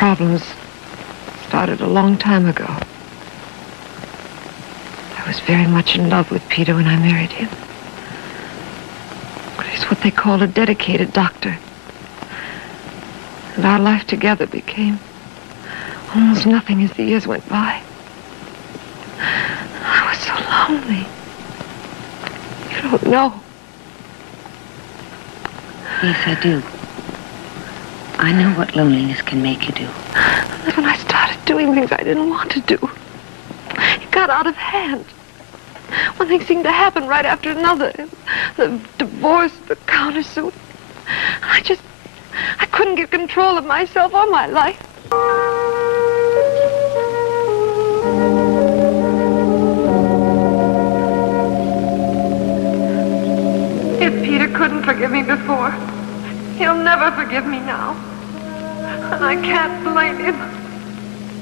problems started a long time ago. I was very much in love with Peter when I married him. But he's what they call a dedicated doctor. And our life together became almost nothing as the years went by. I was so lonely. You don't know. Yes, I do. I know what loneliness can make you do. That's when I started doing things I didn't want to do. It got out of hand. One thing seemed to happen right after another. The divorce, the countersuit. I couldn't get control of myself or my life. If Peter couldn't forgive me before, he'll never forgive me now. And I can't blame him.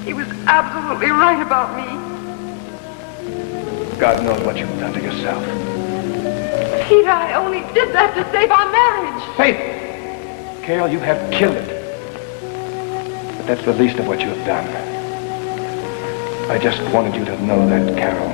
He was absolutely right about me. God knows what you've done to yourself. Peter, I only did that to save our marriage. Faith! Carol, you have killed it. But that's the least of what you have done. I just wanted you to know that, Carol.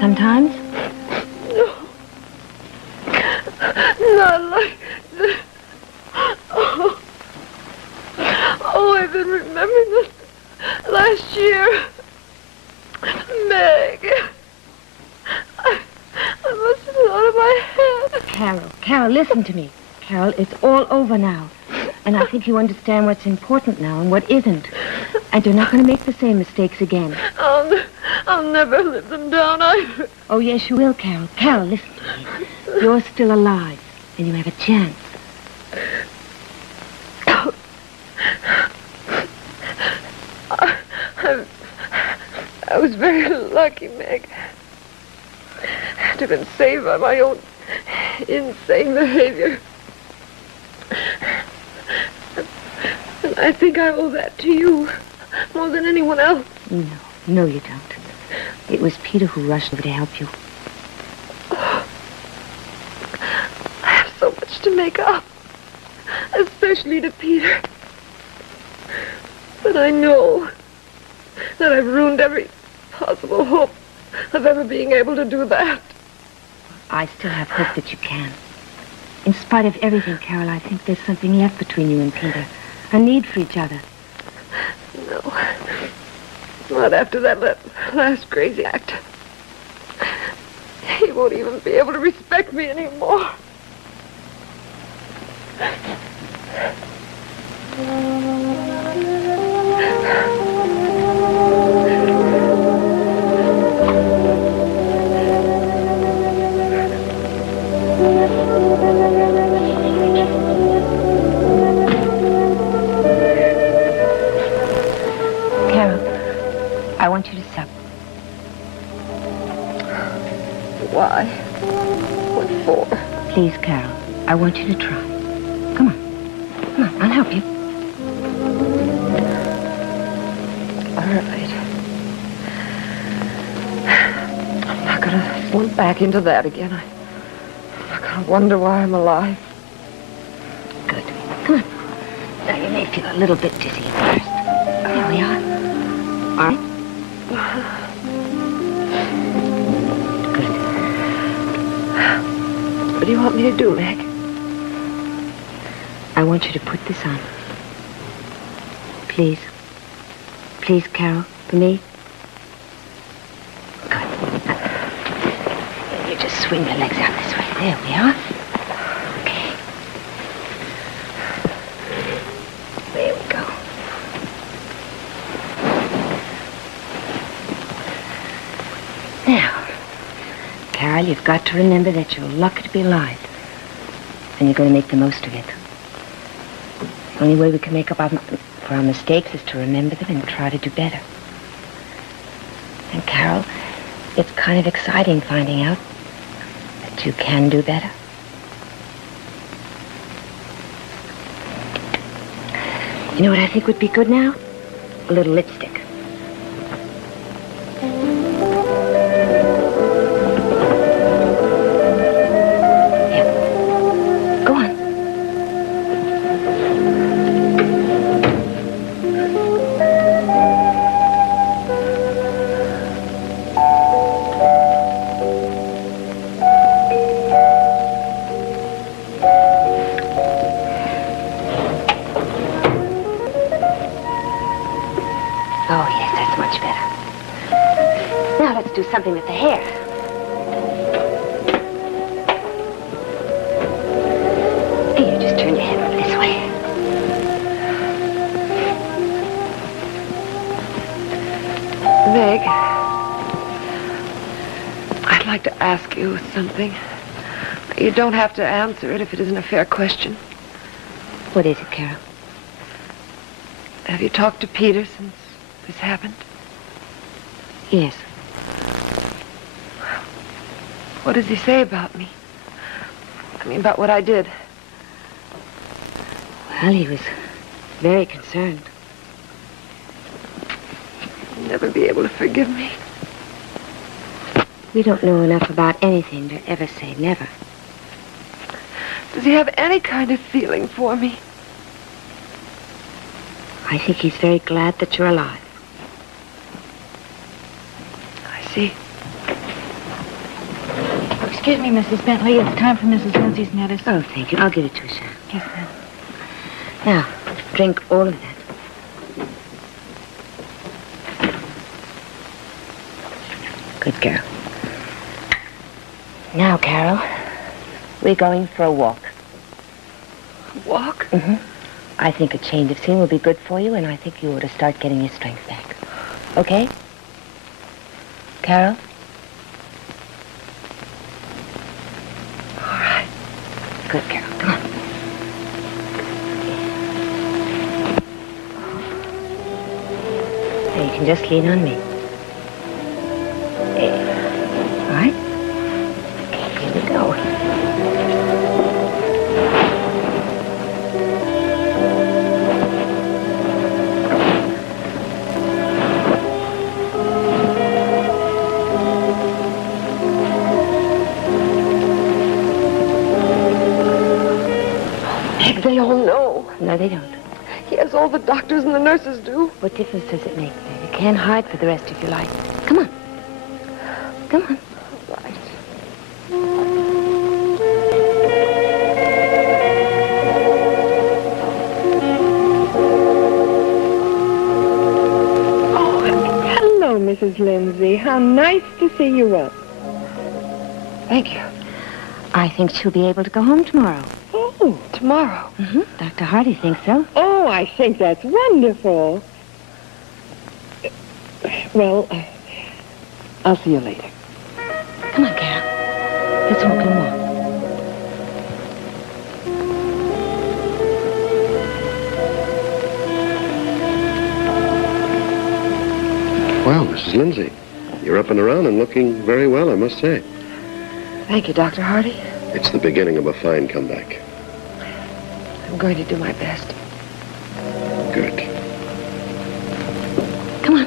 Sometimes? No. Not like this. Oh, I've been remembering this last year. Meg. I must have been out of my head. Carol, listen to me. Carol, it's all over now. And I think you understand what's important now and what isn't. And you're not going to make the same mistakes again. I'll never live them down either. Oh, yes, you will, Carol. Carol, listen to me. You're still alive, and you have a chance. I was very lucky, Meg. To have been saved by my own insane behavior. And I think I owe that to you more than anyone else. No, you don't. It was Peter who rushed over to help you. Oh, I have so much to make up, especially to Peter. But I know that I've ruined every possible hope of ever being able to do that. I still have hope that you can. In spite of everything, Carol, I think there's something left between you and Peter. A need for each other. No. Not after that last crazy act. He won't even be able to respect me anymore. I want you to sup. Why? What for? Please, Carol. I want you to try. Come on. Come on, I'll help you. All right. I'm not gonna slip back into that again. I'm not gonna wonder why I'm alive. Good. Come on. Now, you may feel a little bit dizzy at first. There we are. All right. Good. What do you want me to do, Meg? I want you to put this on. Please. Please, Carol, for me. Good. You just swing your legs out this way. There we are. Okay. There we go. Now, Carol, you've got to remember that you're lucky to be alive. And you're going to make the most of it. Only way we can make up for our mistakes is to remember them and try to do better. And Carol, it's kind of exciting finding out that you can do better. You know what I think would be good now? A little lipstick. Here. Go on. Oh, yes, that's much better. Now let's do something with the hair. Here, just turn your head over this way. Meg, I'd like to ask you something. You don't have to answer it if it isn't a fair question. What is it, Carol? Have you talked to Peter since this happened? Yes. What does he say about me? I mean, about what I did. Well, he was very concerned. He'll never be able to forgive me. We don't know enough about anything to ever say never. Does he have any kind of feeling for me? I think he's very glad that you're alive. I see. Oh, excuse me, Mrs. Bentley. It's time for Mrs. Lindsay's medicine. Oh, thank you. I'll give it to you, Sam. Yes, ma'am. Now, drink all of that. Good girl. Now, Carol, we're going for a walk. Walk? Mm-hmm. I think a change of scene will be good for you, and I think you ought to start getting your strength back. Okay? Carol? All right. Good girl. Come on. Now, you can just lean on me. All right? Okay, here we go. They all know. No, they don't. He has all the doctors and the nurses do. What difference does it make, baby? You can't hide for the rest of your life. Come on. Come on. Right. Hello, Mrs. Lindsay. How nice to see you up. Thank you. I think she'll be able to go home tomorrow. Oh, Tomorrow. Mm-hmm. Dr. Hardy thinks so. oh, I think that's wonderful. Well, I'll see you later. Come on, Carol. Let's walk in more. Well, Mrs. Lindsay, you're up and around and looking very well, I must say. Thank you, Dr. Hardy. It's the beginning of a fine comeback. I'm going to do my best. Good. Come on.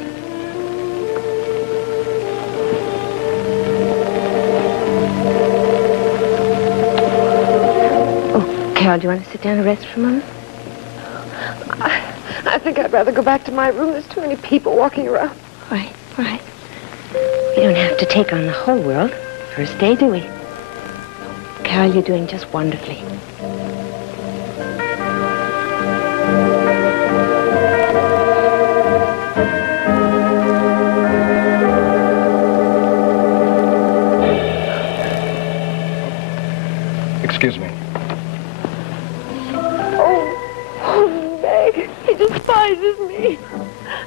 Oh, Carol, do you want to sit down and rest for a moment? I think I'd rather go back to my room. There's too many people walking around. All right, all right. We don't have to take on the whole world. First day, do we? Carol, you're doing just wonderfully. Excuse me. Oh, Meg, he despises me.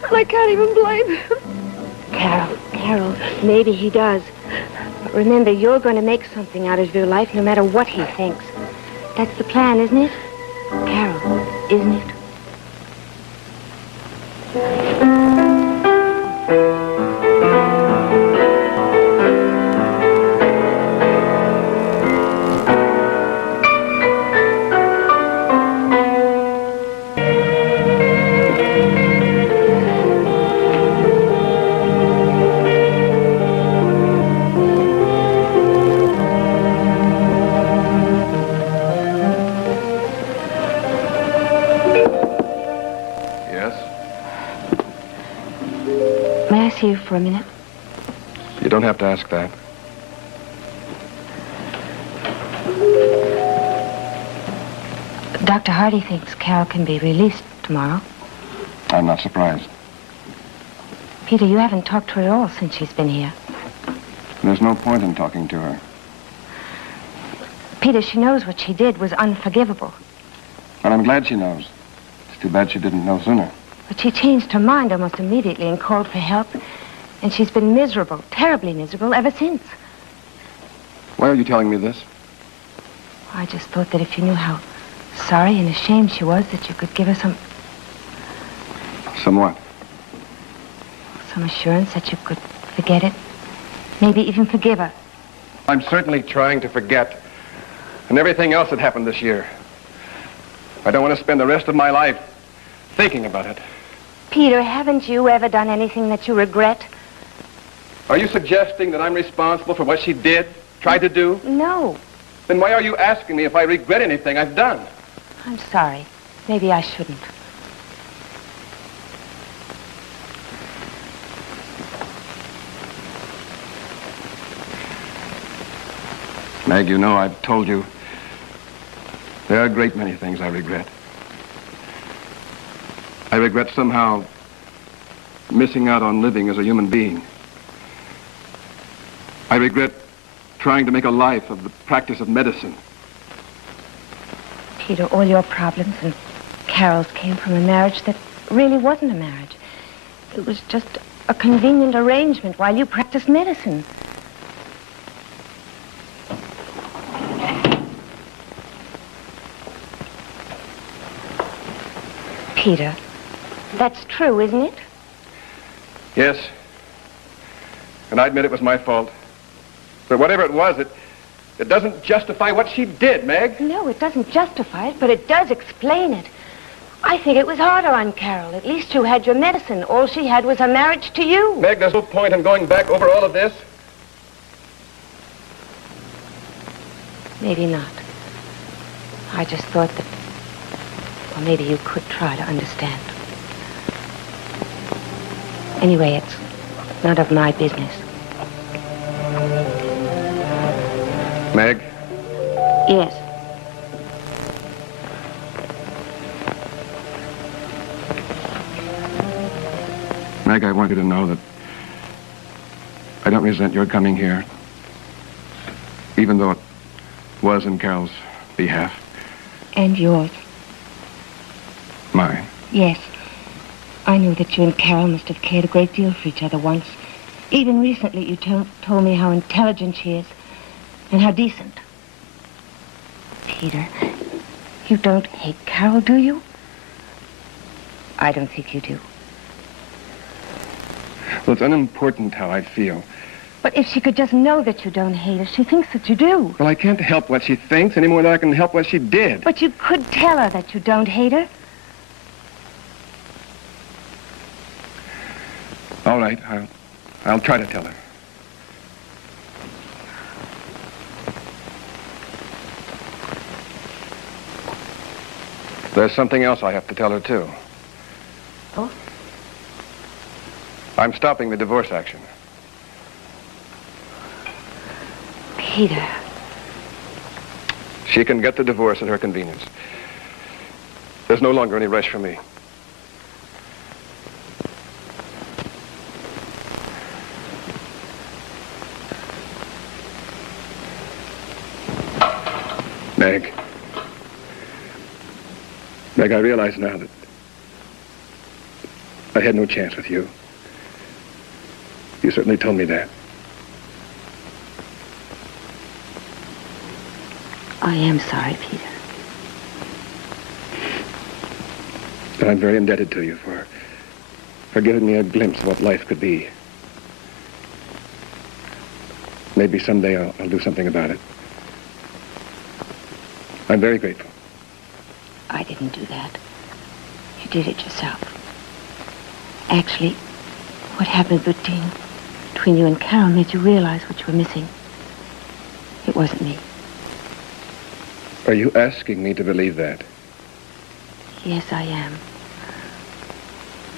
And I can't even blame him. Carol, maybe he does. But remember, you're going to make something out of your life no matter what he thinks. That's the plan, isn't it? Carol, isn't it? May I see you for a minute? You don't have to ask that. Dr. Hardy thinks Carol can be released tomorrow. I'm not surprised. Peter, you haven't talked to her at all since she's been here. There's no point in talking to her. Peter, she knows what she did was unforgivable. And I'm glad she knows. It's too bad she didn't know sooner. But she changed her mind almost immediately and called for help. And she's been miserable, terribly miserable, ever since. Why are you telling me this? I just thought that if you knew how sorry and ashamed she was, that you could give her some Somewhat. assurance that you could forget it. Maybe even forgive her. I'm certainly trying to forget. And everything else that happened this year. I don't want to spend the rest of my life thinking about it. Peter, haven't you ever done anything that you regret? Are you suggesting that I'm responsible for what she did, tried to do? No. Then why are you asking me if I regret anything I've done? I'm sorry. Maybe I shouldn't. Meg, you know I've told you there are a great many things I regret. I regret somehow missing out on living as a human being. I regret trying to make a life of the practice of medicine. Peter, all your problems and Carol's came from a marriage that really wasn't a marriage. It was just a convenient arrangement while you practiced medicine. Peter, that's true, isn't it? Yes. And I admit it was my fault. But whatever it was, it doesn't justify what she did, Meg. No, it doesn't justify it, but it does explain it. I think it was harder on Carol. At least you had your medicine. All she had was her marriage to you. Meg, there's no point in going back over all of this. Maybe not. I just thought that, well, maybe you could try to understand. Anyway, it's none of my business. Meg? Yes. Meg, I want you to know that I don't resent your coming here, even though it was in Carol's behalf. And yours. Mine. Yes. I knew that you and Carol must have cared a great deal for each other once. Even recently, you told me how intelligent she is and how decent. Peter, you don't hate Carol, do you? I don't think you do. Well, it's unimportant how I feel. But if she could just know that you don't hate her, she thinks that you do. Well, I can't help what she thinks any more than I can help what she did. But you could tell her that you don't hate her. All right, I'll try to tell her. There's something else I have to tell her, too. Oh? I'm stopping the divorce action. Peter. She can get the divorce at her convenience. There's no longer any rush for me. Meg. Meg, I realize now that I had no chance with you. You certainly told me that. I am sorry, Peter. But I'm very indebted to you for for giving me a glimpse of what life could be. Maybe someday I'll do something about it. I'm very grateful. I didn't do that. You did it yourself. Actually, what happened between you and Carol made you realize what you were missing. It wasn't me. Are you asking me to believe that? Yes, I am.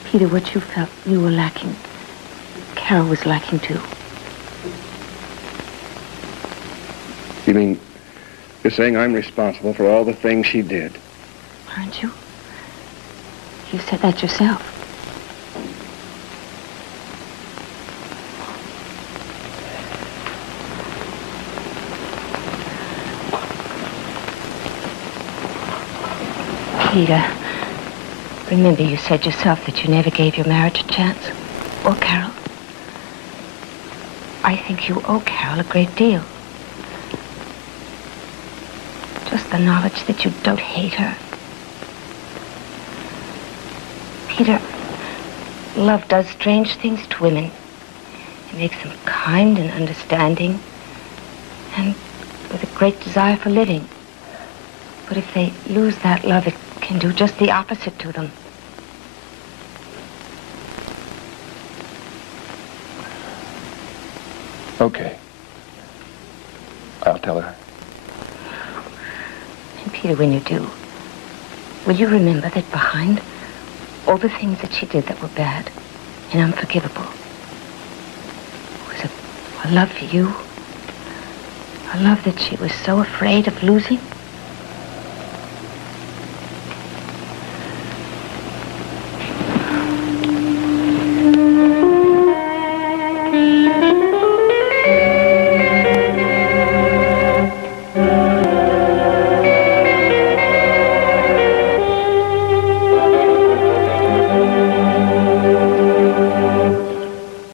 Peter, what you felt you were lacking, Carol was lacking too. You mean you're saying I'm responsible for all the things she did? Aren't you? You said that yourself. Peter, remember you said yourself that you never gave your marriage a chance, or Carol. I think you owe Carol a great deal. Just the knowledge that you don't hate her. Peter, love does strange things to women. It makes them kind and understanding, and with a great desire for living. But if they lose that love, it can do just the opposite to them. Okay. I'll tell her. And Peter, when you do, will you remember that behind all the things that she did that were bad and unforgivable was a love for you? A love that she was so afraid of losing?